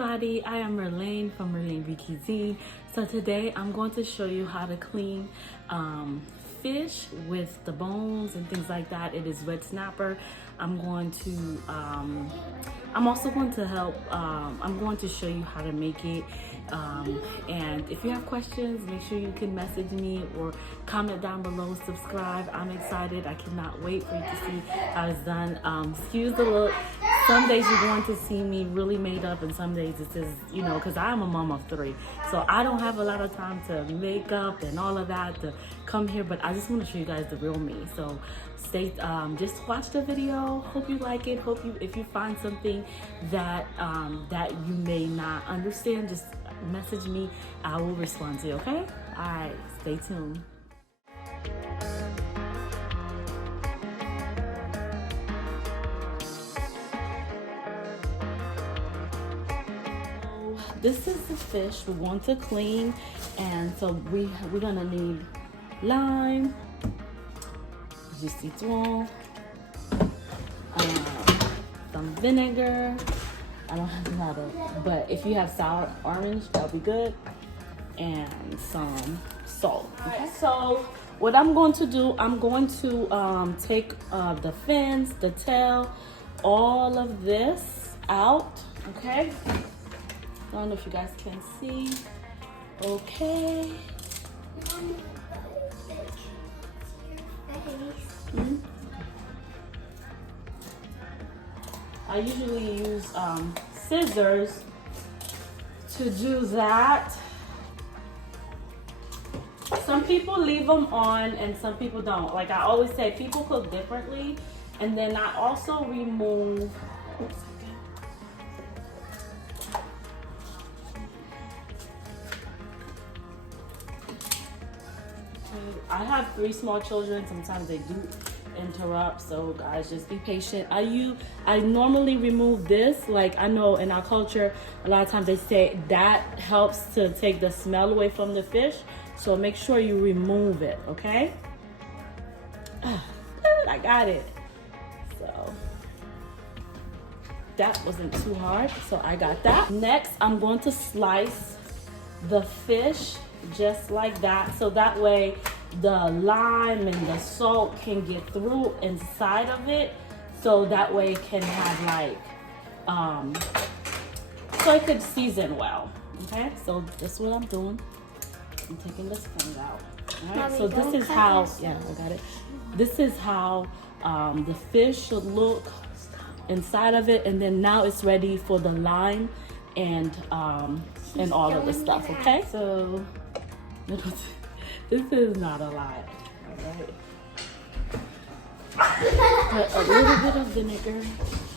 everybody, I am Merlaine from MirlaineB Cuisine. So today I'm going to show you how to clean fish with the bones and things like that. It is red snapper. I'm also going to help, I'm going to show you how to make it. And if you have questions, make sure you can message me or comment down below, subscribe. I'm excited. I cannot wait for you to see how it's done. Excuse the look. Some days you're going to see me really made up, and some days it says, you know, because I'm a mom of 3. So I don't have a lot of time to make up and all of that to come here, but I just want to show you guys the real me. So just watch the video. Hope you like it. Hope you, if you find something that that you may not understand, just message me. I will respond to you, okay? All right, stay tuned. This is the fish we want to clean, and so we're gonna need lime, du citron, some vinegar. I don't have a lot of, but if you have sour orange, that'll be good, and some salt. Okay, so what I'm going to do, I'm going to take the fins, the tail, all of this out. Okay. I don't know if you guys can see. Okay. I usually use scissors to do that. Some people leave them on and some people don't. Like I always say, people cook differently. And then I also remove, I have 3 small children. Sometimes they do interrupt, so guys, just be patient. I normally remove this. Like I know in our culture, a lot of times they say that helps to take the smell away from the fish. So make sure you remove it, okay? I got it. So that wasn't too hard, so I got that. Next, I'm going to slice the fish just like that, so that way the lime and the salt can get through inside of it, so that way it can have like so it could season well. Okay, so this is what I'm doing. I'm taking this thing out. All right, so this is how, yeah, I got it. This is how the fish should look inside of it, and then now it's ready for the lime and all of the stuff. Okay, so this is not a lot. All right. Put a little bit of vinegar.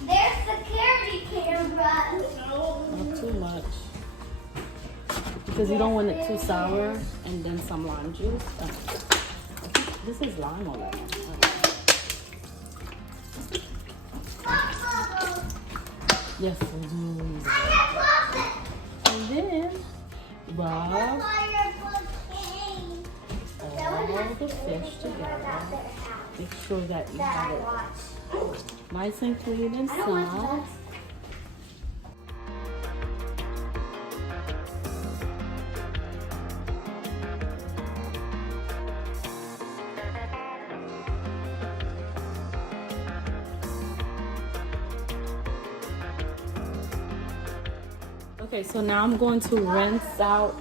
There's security camera. Not too much, because you don't want it too sour, and then some lime juice. This is lime already. Yes, we do. And then rub all the fish together. Make sure that you have it nice and clean and soft. Okay, so now I'm going to rinse out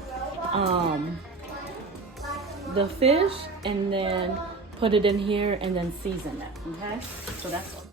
the fish and then put it in here and then season it. Okay, so that's all.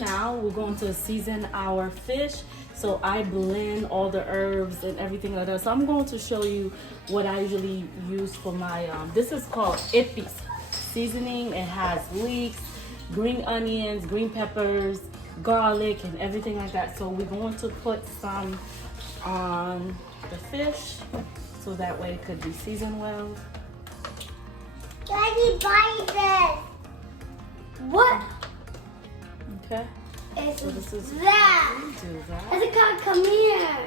Now we're going to season our fish. So I blend all the herbs and everything like that. So I'm going to show you what I usually use for my, this is called Epis seasoning. It has leeks, green onions, green peppers, garlic, and everything like that. So we're going to put some on the fish so that way it could be seasoned well. Daddy, buy this. What? Okay. It's So this is that. do that. It's called come here.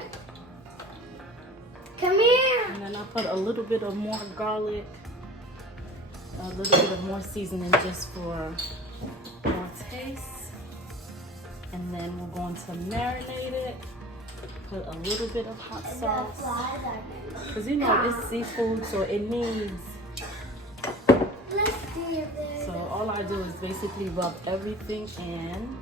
Come here. And then I put a little bit of more garlic, a little bit of more seasoning just for more taste. And then we're going to marinate it. Put a little bit of hot sauce. Because you know it's seafood, so it needs. Let's see if there's. So all I do is basically rub everything in.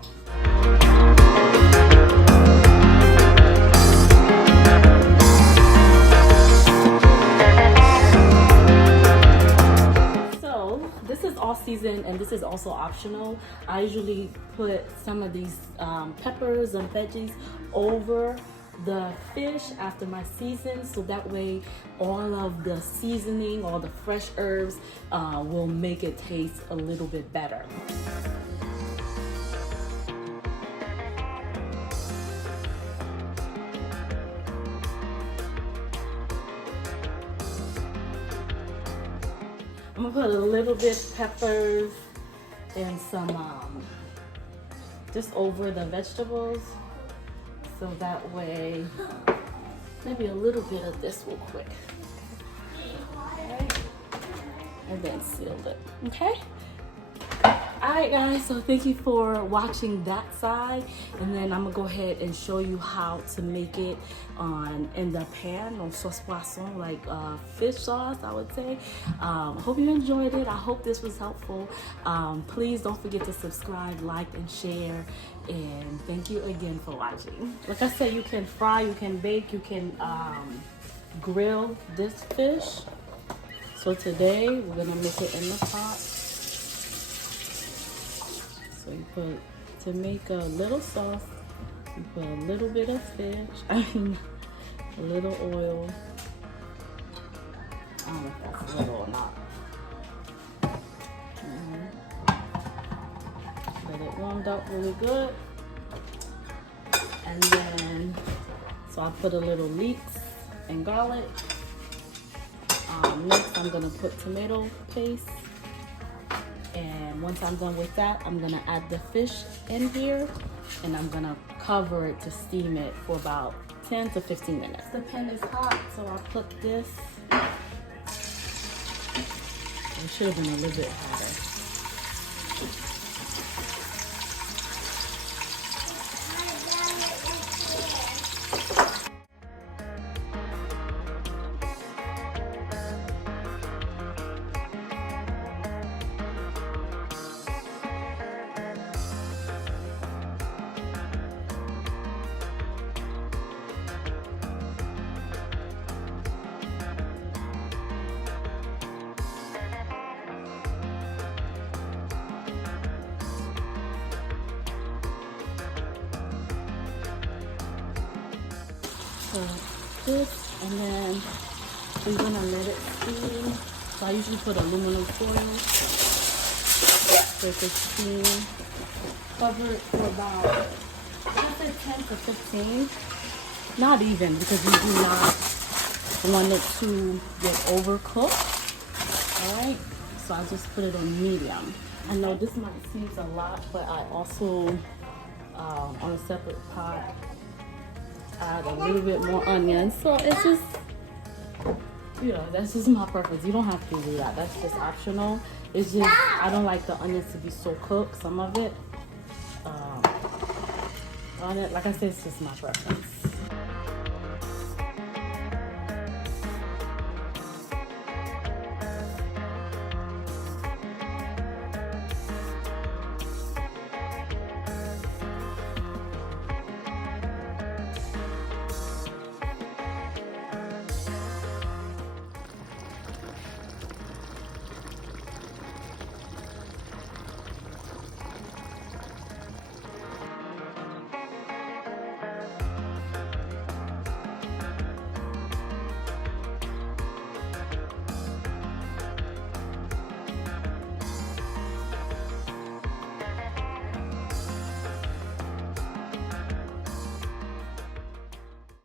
This is all seasoned and this is also optional. I usually put some of these peppers and veggies over the fish after my season, so that way all of the seasoning, all the fresh herbs will make it taste a little bit better. I'm gonna put a little bit peppers and some just over the vegetables, so that way maybe a little bit of this real quick. Okay. And then seal it. Okay. Alright guys, so thank you for watching that side, and then I'm gonna go ahead and show you how to make it in the pan or sauce poisson, like fish sauce, I would say. Hope you enjoyed it. I hope this was helpful. Please don't forget to subscribe, like, and share, and thank you again for watching. Like I said, you can fry, you can bake, you can grill this fish. So today we're gonna make it in the pot. So you put, to make a little sauce, you put a little bit of fish, a little oil. I don't know if that's a little or not. Let it warmed up really good. And then, so I put a little leeks and garlic. Next I'm gonna put tomato paste. And once I'm done with that, I'm gonna add the fish in here and I'm gonna cover it to steam it for about 10 to 15 minutes. The pan is hot, so I put this. It should have been a little bit hotter. So this, and then we're gonna let it steam. So I usually put aluminum foil so it can steam. Cover it for about, let's say 10 to 15. Not even, because we do not want it to get overcooked. Alright, so I just put it on medium. I know this might seem a lot, but I also, on a separate pot, add a little bit more onion. So it's just, you know, that's just my preference. You don't have to do that. That's just optional. It's just, I don't like the onions to be so cooked, some of it. On it, like I said, it's just my preference.